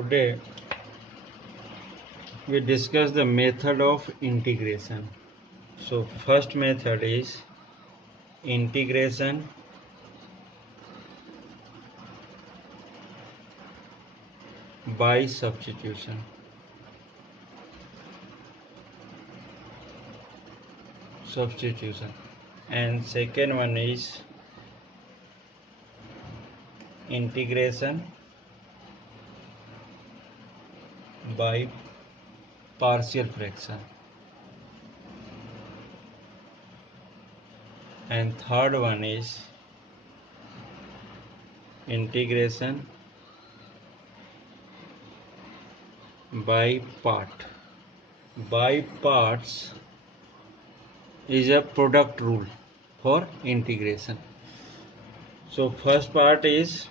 Today we discuss the method of integration. So first method is integration by substitution. And second one is integration by partial fraction. And third one is integration by part. By parts is a product rule for integration. So first part is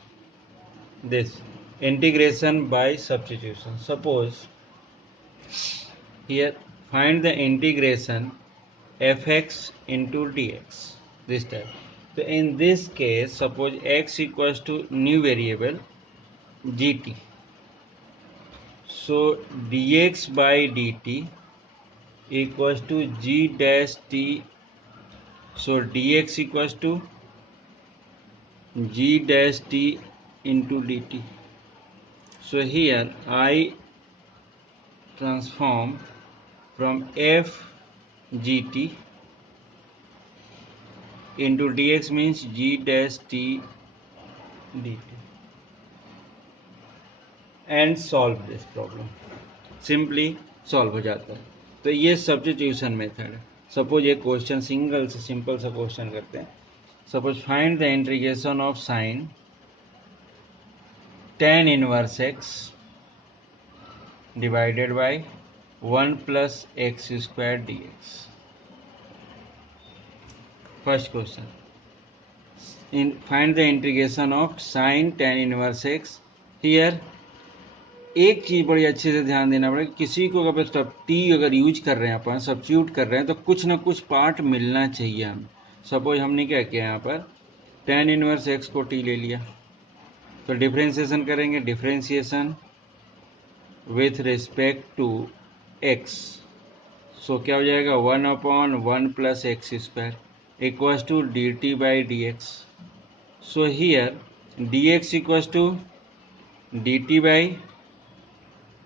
this integration by substitution. Suppose here find the integration fx into dx, this type. So in this case, suppose x equals to new variable gt. So dx by dt equals to g dash t. So dx equals to g dash t into dt. So here I transform from f gt into dx means g dash t dt and solve this problem. Simply solve हो जाता है. तो ये substitution method है. Suppose ये question single से simple सा question करते हैं. Suppose find the integration of sine tan inverse x divided by 1 plus x square dx. First question, find the integration of sine tan inverse x. Here एक चीज बड़ी अच्छे से ध्यान देना पड़ेगा. किसी को अगर टी अगर यूज कर रहे हैं, अपन सब्स्टिट्यूट कर रहे हैं, तो कुछ ना कुछ पार्ट मिलना चाहिए हमें. सपोज हमने क्या किया, यहाँ पर tan इनवर्स x को टी ले लिया, तो डिफ्रेंशिएशन करेंगे. Differentiation with respect to x. So क्या हो जाएगा, 1/1 plus x square equals to d t by d x. So here d x equals to d t by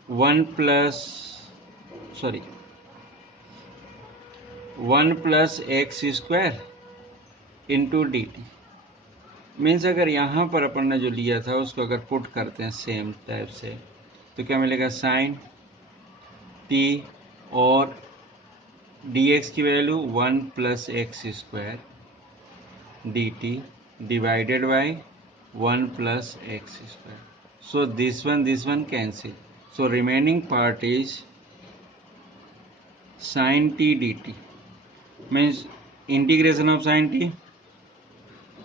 1 plus x square into d t. Means अगर यहाँ पर अपन ने जो लिया था उसको अगर पुट करते हैं सेम टाइप से, तो क्या मिलेगा, साइन टी और डी एक्स की value 1 plus x square D T divided by 1 plus x square. So this one cancel. So remaining part is sin t dt, means integration of sin t,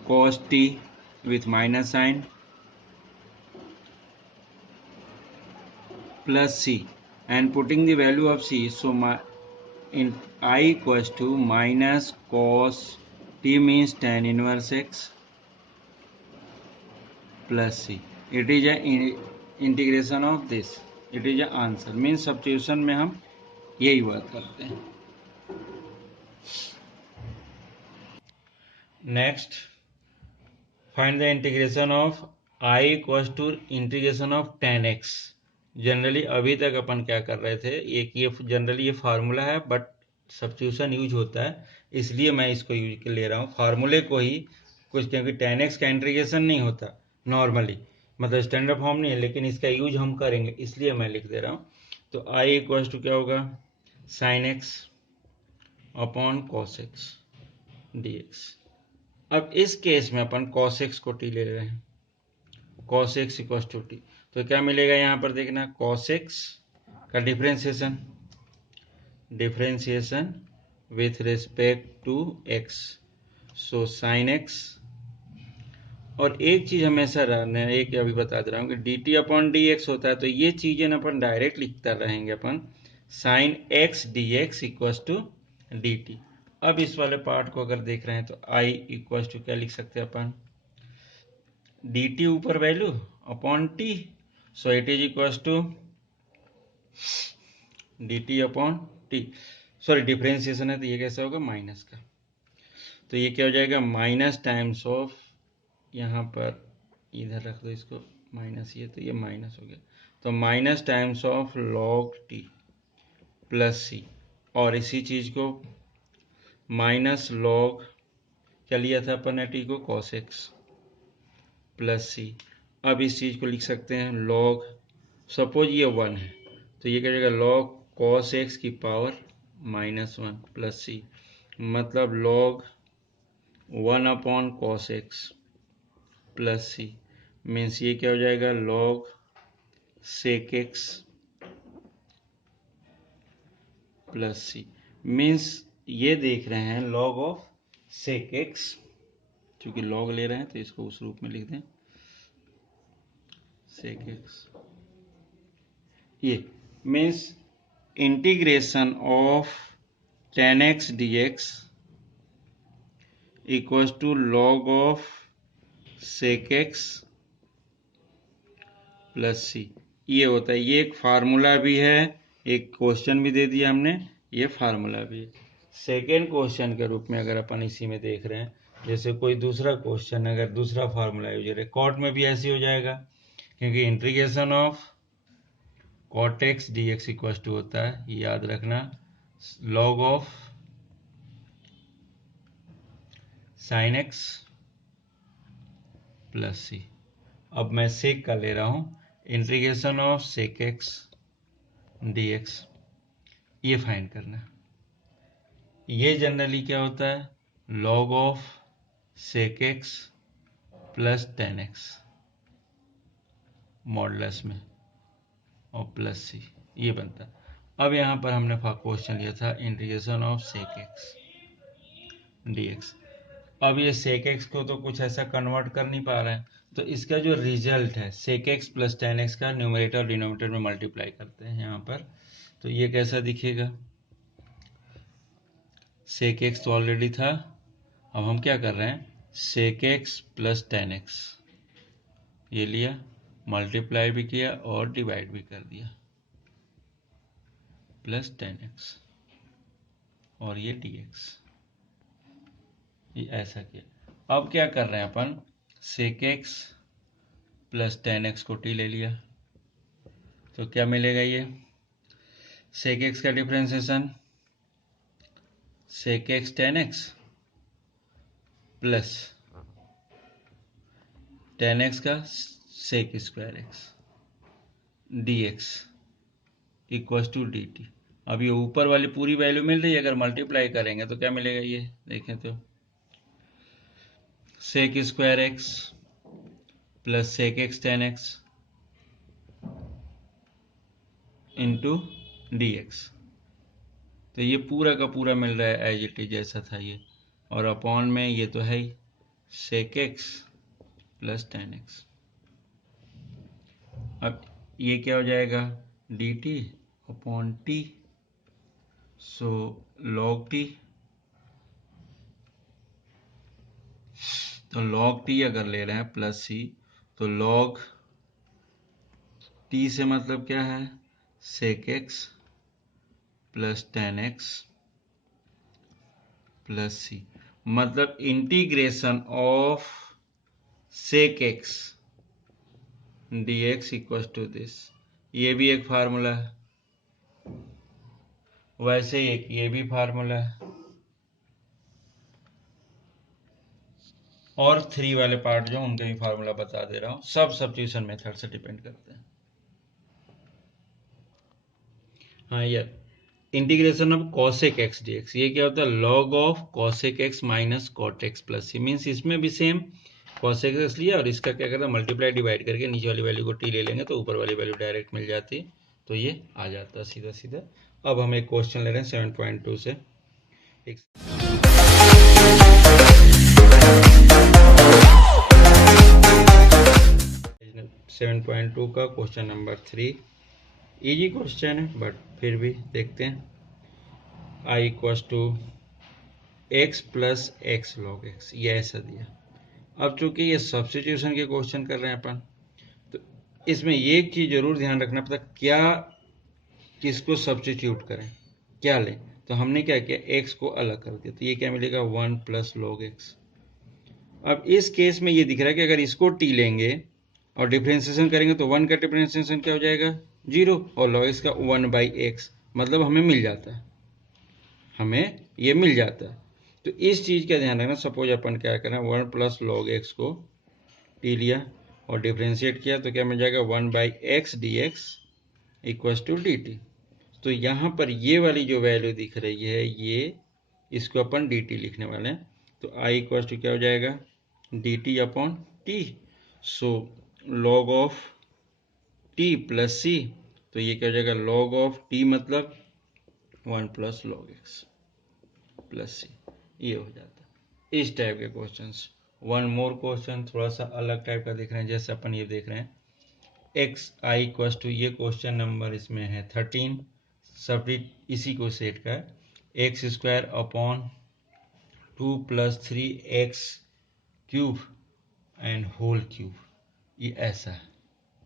cos t with minus sign plus c, and putting the value of c. So in I equals to minus cos t means tan inverse x plus c. It is a integration of this. It is answer. Means substitution में हम यही बात करते हैं. Next, find the integration of i equals to integration of tan x. Generally अभी तक अपन क्या कर रहे थे, एक ये जनरली ये फार्मूला है, बट सब्स्टिट्यूशन यूज होता है, इसलिए मैं इसको यूज ले रहा हूँ फार्मूले को ही कुछ, क्योंकि tan x का इंटीग्रेशन नहीं होता नॉर्मली, मतलब स्टैंडर्ड फॉर्म नहीं है, लेकिन इसका यूज हम करेंगे, इसलिए मैं लिख दे रहा हूँ. तो i इक्वल्स टू क्या होगा, sine x upon cos x d x. अब इस केस में अपन कॉस एक्स को टी ले रहे हैं, cos x equals to T. तो क्या मिलेगा यहाँ पर देखना, कॉस एक्स का differentiation with respect to x. So sine x. और एक चीज हमेशा रहना है, एक अभी बता दे रहा हूँ कि D t upon D x होता है, तो ये चीजें ना अपन डायरेक्ट लिखता रहेंगे, अपन sine x d x equals to d t. अब इस वाले पार्ट को अगर देख रहे हैं तो आई इक्वल्स टू क्या लिख सकते हैं अपन, डी टी ऊपर value upon T. So it is equal to dt upon T, sorry differentiation है तो ये कैसा होगा माइनस का, तो ये क्या हो जाएगा माइनस टाइम्स ऑफ, यहाँ पर इधर रख दो इसको माइनस, ये तो ये माइनस हो गया, तो minus times of log t plus c, और इसी चीज को माइनस log क्या लिया था अपन ने टी को cos x प्लस सी। अब इस चीज को लिख सकते हैं log, सपोज ये 1 है तो ये क्या हो जाएगा log cos x की पावर -1 प्लस सी, मतलब log 1 upon cos x plus सी, मीन्स ये क्या हो जाएगा log sec x प्लस सी, मीन्स ये देख रहे हैं log ऑफ sec x, क्योंकि log ले रहे हैं तो इसको उस रूप में लिख दें sec x, ये means integration of tan x dx equals to log of sec x plus c, ये होता है, ये एक फार्मूला भी है, एक क्वेश्चन भी दे दिया हमने, ये फार्मूला भी है। सेकेंड क्वेश्चन के रूप में अगर अपन इसी में देख रहे हैं, जैसे कोई दूसरा क्वेश्चन अगर दूसरा फार्मूला यूज करें, कॉट में भी ऐसे हो जाएगा, क्योंकि integration of cot x d x equal to होता है, याद रखना, log of sine x plus c. अब मैं सेक का ले रहा हूं, integration of sec x d x, ये फाइंड करना, ये जनरली क्या होता है log of sec x plus tan x modulus में और प्लस सी, ये बनता है। अब यहाँ पर हमने क्वेश्चन लिया था integration of sec x d x, अब ये सेक एक्स को तो कुछ ऐसा कन्वर्ट कर नहीं पा रहे हैं, तो इसका जो रिजल्ट है sec x plus tan x का न्यूमरेटर और डिनोमिनेटर में मल्टीप्लाई करते हैं यहाँ पर, तो ये कैसा दिखेगा, सेक एक्स तो ऑलरेडी था, अब हम क्या कर रहे हैं sec x plus tan x, ये लिया मल्टीप्लाई भी किया और डिवाइड भी कर दिया, प्लस टेन एक्स और ये डी एक्स, ये ऐसा किया। अब क्या कर रहे हैं अपन, sec x plus tan x को टी ले लिया, तो क्या मिलेगा, ये सेक एक्स का differentiation sec x tan x plus tan x का sec square x d x equal to d t. अब ये ऊपर वाली पूरी वैल्यू मिल रही है, अगर मल्टीप्लाई करेंगे तो क्या मिलेगा, ये देखें तो sec square x plus sec x tan x into d x, तो ये पूरा का पूरा मिल रहा है एज इट इज जैसा था ये, और अपॉन में ये तो है ही sec x plus tan x. अब ये क्या हो जाएगा d t upon T, so log t, तो log टी अगर ले रहे हैं प्लस सी, तो log टी से मतलब क्या है sec x plus tan x plus c, मतलब integration of sec x d x equal to this, ये भी एक फार्मूला है, वैसे एक ये भी फार्मूला है, और थ्री वाले पार्ट जो उनके भी फार्मूला बता दे रहा हूं, सब सब्स्टिट्यूशन मेथड से डिपेंड करते हैं। हाँ यार, integration of cosec x dx, ये क्या होता है log of cosec x minus cot x plus C, means इसमें भी सेम cosec x लिया और इसका क्या करता है मल्टीप्लाई डिवाइड करके नीचे वाली वैल्यू को t ले लेंगे तो ऊपर वाली वैल्यू डायरेक्ट मिल जाती, तो ये आ जाता सीधा सीधा। अब हम एक क्वेश्चन ले रहे हैं 7.2 से, 7.2 का क्वेश्चन नंबर 3, इजी क्वेश्चन है बट फिर भी देखते हैं। I equals to x plus x log x, ये ऐसा दिया। अब चूंकि ये सब्स्टिट्यूशन के क्वेश्चन कर रहे हैं अपन, तो इसमें ये एक चीज़ जरूर ध्यान रखना पड़ता, क्या किसको सब्स्टिट्यूट करें, क्या लें। तो हमने क्या किया, x को अलग कर दिया, तो ये क्या मिलेगा 1 प्लस लॉग एक्स। अब इस केस में ये दिख रहा है कि अगर इसको t लेंगे और डिफ्रेंसिएशन करेंगे तो 1 का डिफ्रेंसिएशन क्या हो जाएगा 0, और log x का 1/x, मतलब हमें मिल जाता है, हमें ये मिल जाता है। तो इस चीज़ का ध्यान रखना। सपोज अपन क्या करें, 1 प्लस लॉग एक्स को t लिया और डिफ्रेंशिएट किया तो क्या मिल जाएगा 1/x dx equals to dt। तो यहाँ पर ये वाली जो वैल्यू दिख रही है, ये इसको अपन dt लिखने वाले हैं। तो i इक्वल्स टू क्या हो जाएगा dt upon t। So log of t plus c, तो ये क्या हो जाएगा log ऑफ t मतलब 1 plus log x plus c, ये हो जाता है। इस टाइप के क्वेश्चंस। वन मोर क्वेश्चन थोड़ा सा अलग टाइप का देख रहे हैं, जैसे अपन ये देख रहे हैं एक्स आई इक्वल्स टू, ये क्वेश्चन नंबर इसमें है 13, सब्सिट इसी को सेट का है, x square upon 2 plus 3x cube and whole cube, ये ऐसा है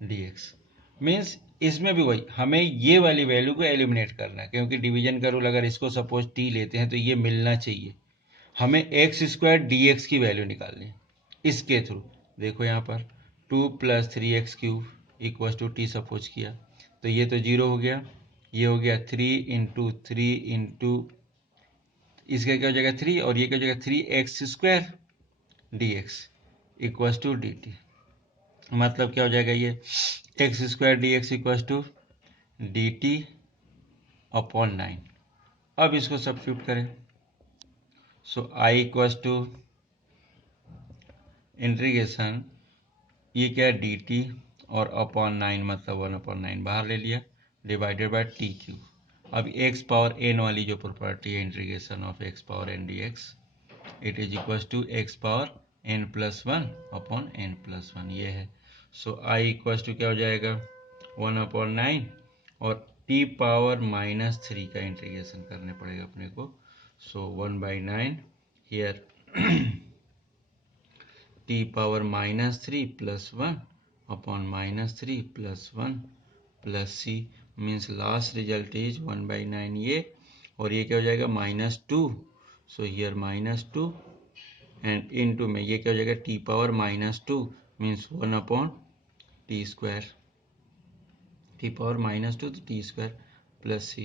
dx। मीन्स इसमें भी वही, हमें ये वाली वैल्यू को एलिमिनेट करना है, क्योंकि डिवीजन का रूल अगर इसको सपोज t लेते हैं तो ये मिलना चाहिए, हमें एक्स स्क्वायर डी एक्स की वैल्यू निकालनी है इसके थ्रू। देखो यहाँ पर 2 plus 3x cube equal to T suppose किया तो ये तो 0 हो गया, ये हो गया 3 इंटू इसका क्या हो जाएगा 3, और ये क्या हो जाएगा 3x square d x equal to d t. मतलब क्या हो जाएगा ये x square d x equal to d t upon 9। अब इसको सब्स्टिट्यूट करें, so I equal to integration, ये क्या है डी टी और अपॉन 9 मतलब 1/9 बाहर ले लिया, डिवाइडेड बाय टी क्यूब। अब एक्स पावर एन वाली जो प्रॉपर्टी है integration of x power n d x, it is equal to x power n plus 1 upon n plus 1, ये है। सो आई इक्वल टू क्या हो जाएगा 1/9, और टी पावर -3 का इंटीग्रेशन करने पड़ेगा अपने को। सो 1/9 here t power -3 plus 1 upon -3 plus 1 plus c, means last result is 1/9 ये, और ये क्या हो जाएगा -2, सो हियर -2 एंड इनटू में ये क्या हो जाएगा t power -2 means 1 upon T square, T power -2 तो टी स्क्वायर प्लस c,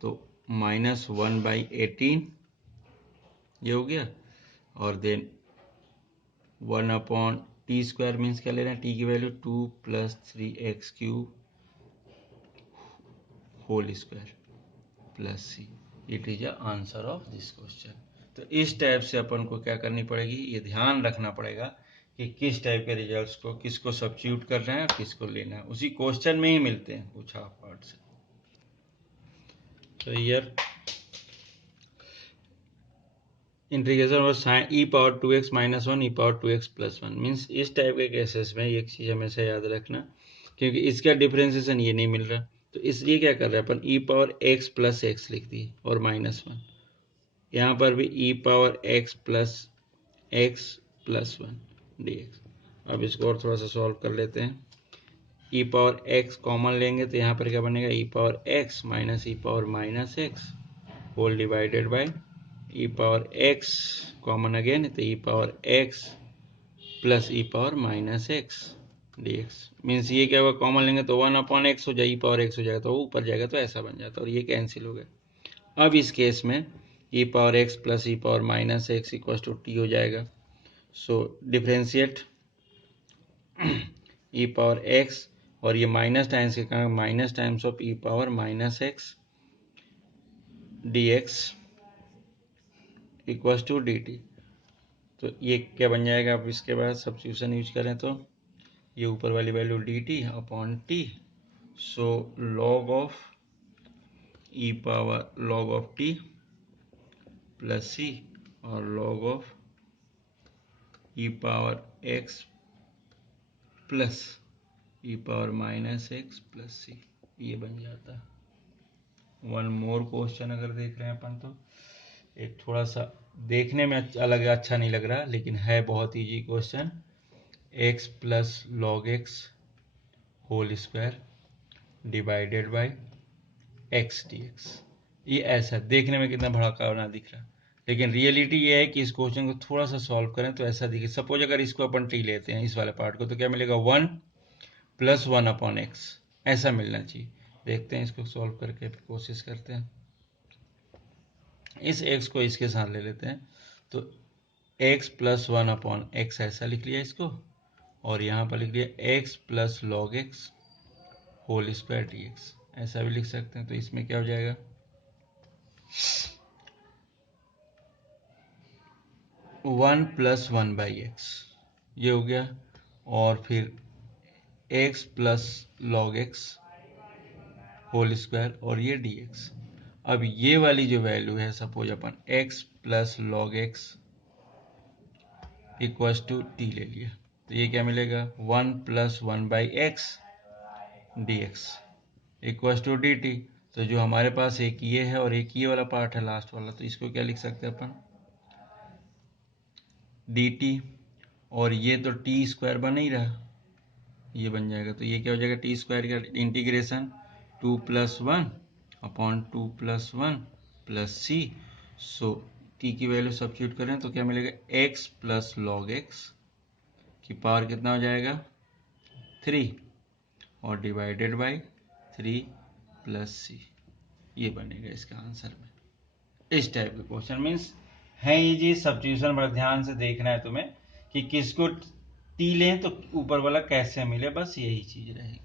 तो -1/18 ये हो गया, और then 1 upon T square means क्या ले रहे हैं टी की value 2 plus 3x cube whole square plus C, it is the answer of this question. तो इस टाइप से अपन को क्या करनी पड़ेगी, ये ध्यान रखना पड़ेगा कि किस टाइप के रिजल्ट्स को किसको सब्स्टिट्यूट करना है और किसको लेना है, उसी क्वेश्चन में ही मिलते हैं कुछ हाफ पार्ट से। तो ईयर इंटीग्रेशन और साइन ई पावर 2x माइनस 1 ई पावर 2x प्लस 1, मीन्स इस टाइप के केसेस में एक चीज़ हमेशा याद रखना, क्योंकि इसका डिफ्रेंसिएशन ये नहीं मिल रहा, तो इसलिए क्या कर रहे हैं अपन ई पावर x प्लस एक्स लिख दिए और -1, यहाँ पर भी ई पावर x प्लस 1 dx। अब इसको और थोड़ा सा सॉल्व कर लेते हैं, ई पावर x कॉमन लेंगे तो यहाँ पर क्या बनेगा e power x minus e power -x whole divided by e power x common again, तो e power x plus e power -x dx। Means ये क्या होगा कॉमन लेंगे तो 1/x हो जाए, ई पावर x हो जाएगा तो ऊपर जाएगा तो ऐसा बन जाता है, और ये कैंसिल हो गया। अब इस केस में e power x plus e power -x equal to t हो जाएगा। So differentiate e power x, और ये माइनस टाइम्स के कारण minus times of e power -x dx equal to d t. तो ये क्या बन जाएगा, अब इसके बाद सब्स्टिट्यूशन यूज करें तो ये ऊपर वाली value d t upon T, so log of e power log of t plus c और log of e power x plus e power -x plus c, ये बन जाता है। वन मोर क्वेश्चन अगर देख रहे हैं अपन तो एक थोड़ा सा देखने में अलग अच्छा नहीं लग रहा, लेकिन है बहुत easy question. x plus log x whole square divided by x d x. ये ऐसा देखने में कितना भड़का बना दिख रहा है, लेकिन रियलिटी ये है कि इस क्वेश्चन को थोड़ा सा सॉल्व करें तो ऐसा दिखे। सपोज अगर इसको अपन टी लेते हैं, इस वाले पार्ट को, तो क्या मिलेगा 1 + 1/x, ऐसा मिलना चाहिए। देखते हैं इसको सॉल्व करके कोशिश करते हैं। इस x को इसके साथ ले लेते हैं, तो x + 1/x ऐसा लिख लिया इसको, और यहाँ पर लिख लिया x + log x whole square dx, ऐसा भी लिख सकते हैं। तो इसमें क्या हो जाएगा, 1 + 1/x ये हो गया, और फिर x + log x whole square और ये dx। अब ये वाली जो वैल्यू है, सपोज अपन x + log x = t ले लिया, तो ये क्या मिलेगा, 1 + 1/x dx = dt। तो जो हमारे पास एक ये है और एक ये वाला पार्ट है लास्ट वाला, तो इसको क्या लिख सकते हैं अपन, dt, और ये तो t² बन ही रहा, ये बन जाएगा। तो ये क्या हो जाएगा, t² का इंटीग्रेशन 2 + 1/2 + 1 + c। सो t की वैल्यू सब्स्टिट्यूट करें तो क्या मिलेगा, x + log x की पावर कितना हो जाएगा, 3, और डिवाइडेड बाय 3 + c, ये बनेगा इसका आंसर में। इस टाइप के क्वेश्चन मीन्स है ये जी सब्स्टिट्यूशन, बड़ा ध्यान से देखना है तुम्हें कि किसको टी लें तो ऊपर वाला कैसे मिले, बस यही चीज रहेगी।